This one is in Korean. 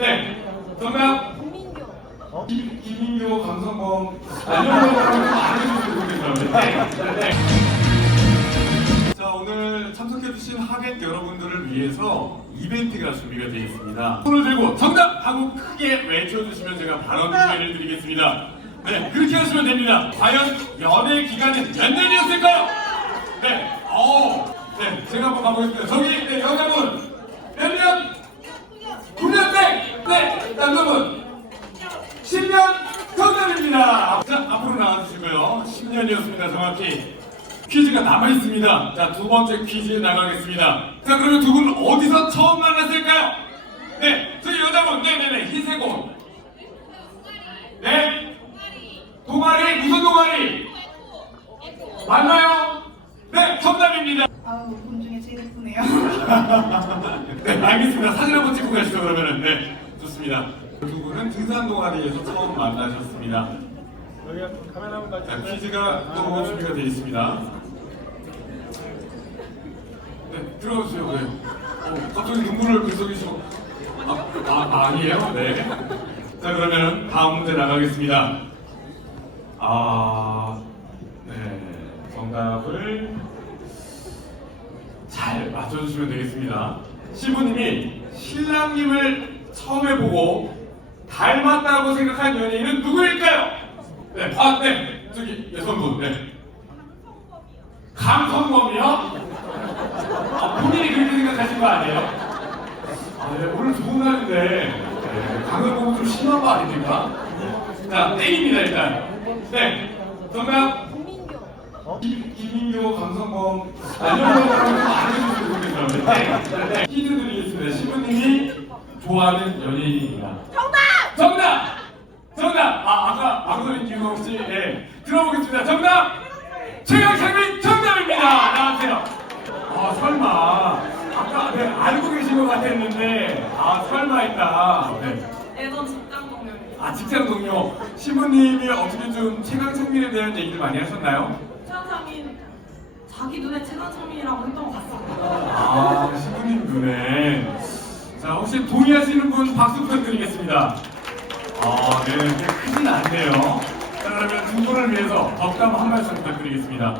네. 정답. 김민교. 김, 김인교 감성범 안녕하세요 안 해주시면 좋겠어요. 네. 네. 자 오늘 참석해주신 하객 여러분들을 위해서 이벤트가 준비가 되어 있습니다. 손을 들고 정답 하고 크게 외쳐주시면 제가 발언 기회를 드리겠습니다. 네 그렇게 하시면 됩니다. 과연 연애 기간은 몇 년이었을까요? 네. 어. 네 제가 한번 가보겠습니다. 저기 네, 여자분 몇 년? 9년 땡! 네 남자분 10년 정답입니다. 자, 앞으로 10년이었습니다, 정확히. 퀴즈가 남아 있습니다. 자, 두 번째 퀴즈 나가겠습니다. 자, 그러면 두 분 어디서 처음 만났을까요? 네, 저기 여자분, 네네네, 흰색 옷. 네? 동아리, 무슨 동아리? 맞나요? 네, 정답입니다. 아우, 본 중에 제일 예쁘네요. 네, 알겠습니다. 사진 한번 찍고 가시죠, 그러면은. 네, 좋습니다. 두 분은 등산 동아리에서 처음 만나셨습니다. 퀴즈가 또 준비가 되어 있습니다. 네, 들어주세요. 네. 어, 갑자기 눈물을 글썽이시고. 아, 아, 아니에요? 네. 자, 그러면 다음 문제 나가겠습니다. 아, 네. 정답을 잘 맞춰주시면 되겠습니다. 신부님이 신랑님을 처음에 보고 닮았다고 생각한 연예인은 누구일까요? 네, 아, 네, 저기 여성분, 네. 강성범이요? 아, 본인이 그렇게 생각하신 거 아니에요? 아, 네, 오늘 좋은 날인데 네, 강성범은 좀 심한 거 아닙니까? 자, 땡입니다 일단. 네, 정답. 김, 김인교 강성범 안녕하세요 좋겠어요. 네, 네. 힌트 드리겠습니다. 신부님이 좋아하는 연예인입니다. 정답! 정답! 정답! 아, 방송인 김홍 씨, 예. 들어보겠습니다. 정답! 최강창민 정답입니다! 나와주세요. 아, 설마. 아까, 네, 알고 계신 것 같았는데, 아, 설마 했다. 네. 예전 직장 동료. 아, 직장 동료. 신부님이 어떻게 좀 최강창민에 대한 얘기를 많이 하셨나요? 최강창민 자기 눈에 최강창민이라고 했던 것 같습니다. 아, 신부님 눈에. 자, 혹시 동의하시는 분 박수 부탁드리겠습니다. 아, 네, 네, 크진 않네요. 자, 그러면 두 분을 위해서 덕담 한 말씀 부탁드리겠습니다.